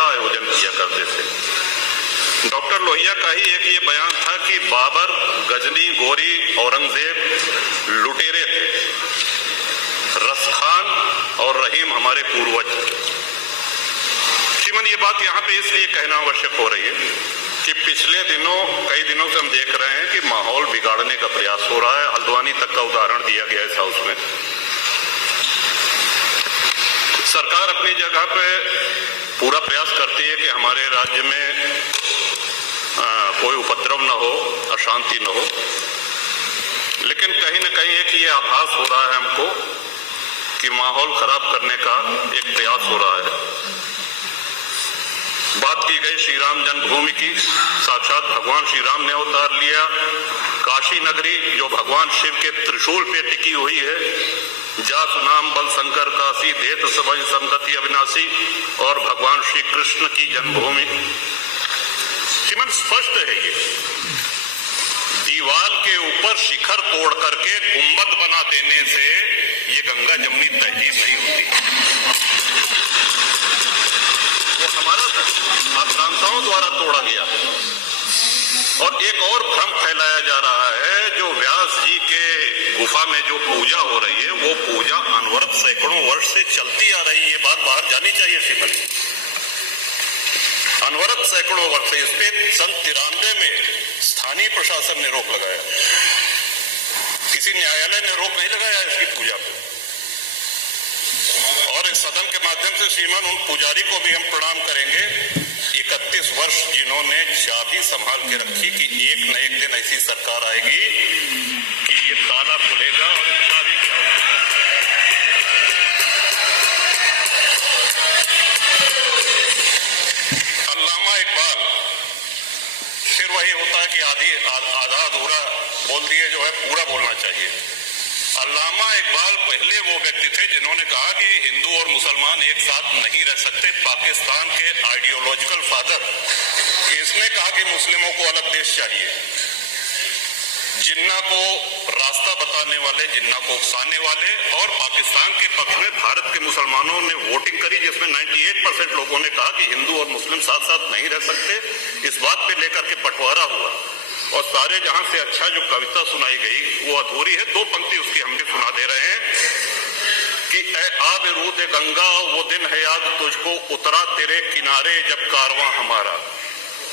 का आयोजन किया करते थे। डॉक्टर लोहिया का ही एक ये बयान था कि बाबर, गजनी, गोरी, औरंगजेब लुटेरे थे, रसखान और रहीम हमारे पूर्वज। श्रीमान, ये बात यहाँ पे इसलिए कहना आवश्यक हो रही है कि पिछले दिनों, कई दिनों से हम देख रहे हैं कि माहौल बिगाड़ने का प्रयास हो रहा है। हल्द्वानी तक का उदाहरण दिया गया इस हाउस में। सरकार अपनी जगह पे पूरा प्रयास करती है कि हमारे राज्य में कोई उपद्रव न हो, अशांति न हो, लेकिन कहीं न कहीं एक ये आभास हो रहा है हमको कि माहौल खराब करने का एक प्रयास हो रहा है। बात की गई श्री राम जन्मभूमि की, साक्षात भगवान श्री राम ने अवतार लिया। काशी नगरी जो भगवान शिव के त्रिशूल पे टिकी हुई है, जा सुनाम बल शंकर काशी, देत सबई संगति अविनाशी, और भगवान श्री कृष्ण की जन्मभूमि। श्रीमान, स्पष्ट है ये दीवाल के ऊपर शिखर तोड़ करके गुंबद बना देने से ये गंगा जमुनी तहजीब नहीं होती। वो हमारा आक्रांताओं द्वारा तोड़ा गया। और एक और भ्रम फैलाया जा रहा है, जो व्यास जी के गुफा में जो पूजा हो रही है, वो पूजा अनवरत सैकड़ों वर्ष से चलती आ रही है। ये बात बाहर जानी चाहिए श्रीमती। अनवरत सैकड़ों वर्ष से, इस पे सन 93 में स्थानीय प्रशासन ने रोक लगाया। किसी न्यायालय ने रोक नहीं लगाया इसकी पूजा पे। और इस सदन के माध्यम से श्रीमान उन पुजारी को भी हम प्रणाम करेंगे, 31 वर्ष जिन्होंने चाबी संभाल के रखी कि एक न एक दिन ऐसी सरकार आएगी कि ये ताला खुलेगा और चाबी क्या होगी। अल्लामा इकबाल, फिर वही होता है कि आधा अधूरा बोल दिए जो है पूरा बोलना चाहिए। अल्लामा इकबाल पहले वो व्यक्ति थे जिन्होंने कहा कि हिंदू और मुसलमान एक साथ नहीं रह सकते। पाकिस्तान के आइडियोलॉजिकल फादर, इसने कहा कि मुस्लिमों को अलग देश चाहिए। जिन्ना को रास्ता बताने वाले, जिन्ना को उकसाने वाले, और पाकिस्तान के पक्ष में भारत के मुसलमानों ने वोटिंग करी, जिसमें 98% लोगों ने कहा कि हिंदू और मुस्लिम साथ साथ नहीं रह सकते। इस बात पे लेकर के बंटवारा हुआ और सारे जहां से अच्छा जो कविता सुनाई गई वो अधूरी है। 2 पंक्ति उसकी हम भी सुना दे रहे हैं कि ए आब रूद गंगा, वो दिन है याद तुझको, उतरा तेरे किनारे जब कारवां हमारा।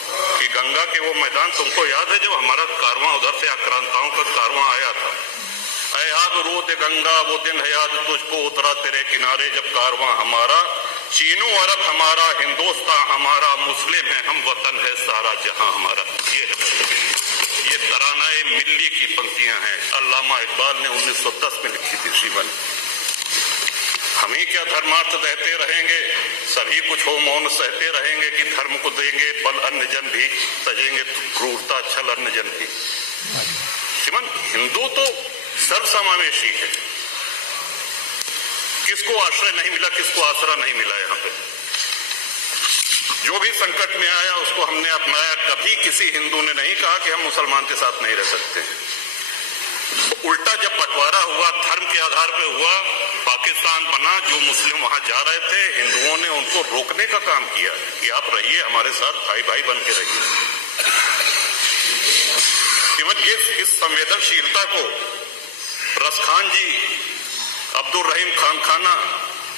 कि गंगा के वो मैदान तुमको याद है जब हमारा कारवां उधर से आक्रांताओं का कारवां आया था। ए आब रूद गंगा, वो दिन है याद तुझको, उतरा तेरे किनारे जब कारवां हमारा। चीनो अरब हमारा, हिंदुस्तान हमारा, मुस्लिम है हम, वतन है सारा जहां हमारा। ये तरानाए मिल्ली की पंक्तियां हैं, अल्लामा इकबाल ने 1910 में लिखी थी श्रीमान। हम ही क्या धर्मार्थ रहते रहेंगे, सभी कुछ हो मौन सहते रहेंगे, कि धर्म को देंगे बल अन्य जन भी, तजेंगे क्रूरता छल अन्य जन भी। श्रीमान, हिंदू तो सर्वसमावेशी है। किसको आश्रय नहीं मिला, किसको आसरा नहीं मिला। यहाँ पे जो भी संकट में आया उसको हमने अपनाया। कभी किसी हिंदू ने नहीं कहा कि हम मुसलमान के साथ नहीं रह सकते। उल्टा जब बंटवारा हुआ, धर्म के आधार पे हुआ, पाकिस्तान बना, जो मुस्लिम वहां जा रहे थे, हिंदुओं ने उनको रोकने का काम किया कि आप रहिए हमारे साथ, भाई भाई बन के रहिए। इस संवेदनशीलता को रसखान जी, अब्दुल रहीम खान खाना,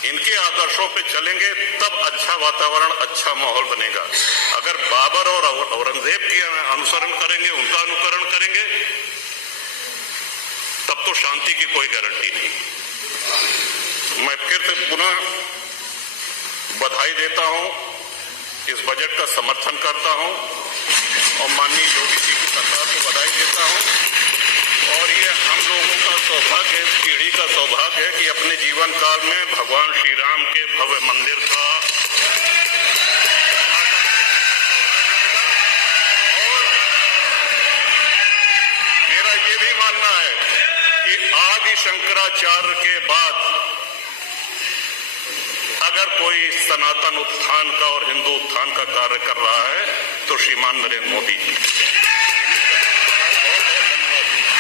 इनके आदर्शों पे चलेंगे तब अच्छा वातावरण, अच्छा माहौल बनेगा। अगर बाबर और औरंगजेब की अनुसरण करेंगे, उनका अनुकरण करेंगे, तब तो शांति की कोई गारंटी नहीं। मैं फिर से पुनः बधाई देता हूं, इस बजट का समर्थन करता हूं और माननीय योगी जी की सरकार को बधाई देता हूं। और ये हम लोगों का सौभाग्य, इस पीढ़ी का सौभाग्य है कि अपने जीवन काल में भगवान श्री राम के भव्य मंदिर का और मेरा ये भी मानना है कि आदि शंकराचार्य के बाद अगर कोई सनातन उत्थान का और हिंदू उत्थान का कार्य कर रहा है तो श्रीमान नरेंद्र मोदी जी।